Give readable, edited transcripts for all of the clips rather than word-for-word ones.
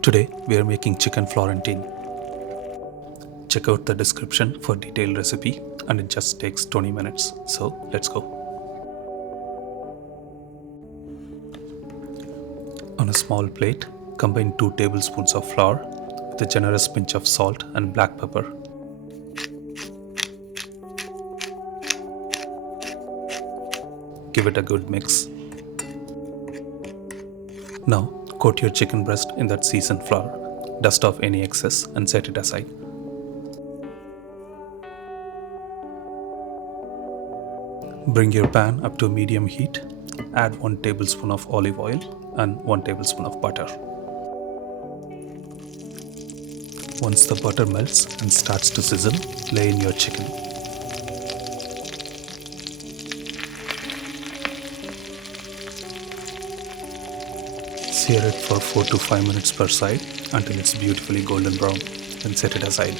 Today we are making chicken Florentine. Check out the description for detailed recipe and it just takes 20 minutes. So let's go. On a small plate, combine 2 tablespoons of flour with a generous pinch of salt and black pepper. Give it a good mix. Now coat your chicken breast in that seasoned flour. Dust off any excess and set it aside. Bring your pan up to medium heat. Add 1 tablespoon of olive oil and 1 tablespoon of butter. Once the butter melts and starts to sizzle, lay in your chicken. Sear it for 4 to 5 minutes per side until it's beautifully golden brown. Then set it aside.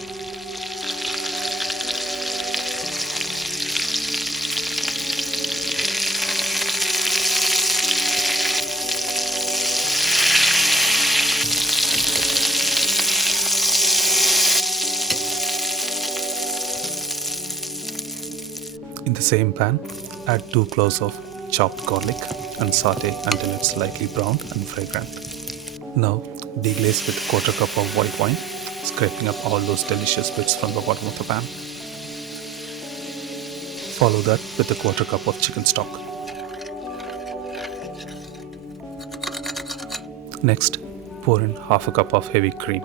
In the same pan, add 2 cloves of chopped garlic and saute until it's slightly browned and fragrant. Now deglaze with a quarter cup of white wine, scraping up all those delicious bits from the bottom of the pan. Follow that with a quarter cup of chicken stock. Next, pour in half a cup of heavy cream.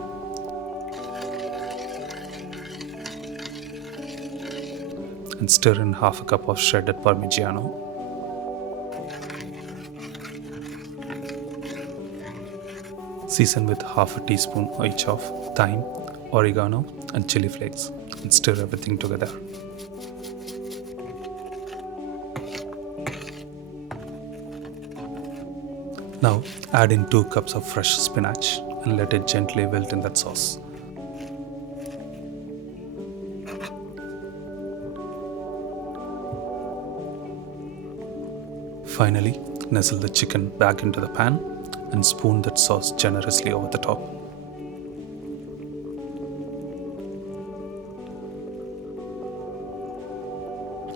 And stir in half a cup of shredded parmigiano. Season with half a teaspoon each of thyme, oregano and chilli flakes and stir everything together. Now add in 2 cups of fresh spinach and let it gently wilt in that sauce. Finally, nestle the chicken back into the pan and spoon that sauce generously over the top.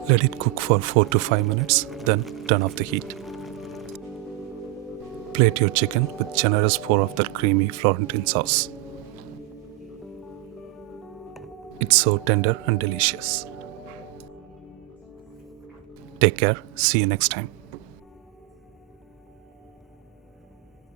Let it cook for 4 to 5 minutes, then turn off the heat. Plate your chicken with generous pour of that creamy Florentine sauce. It's so tender and delicious. Take care, see you next time.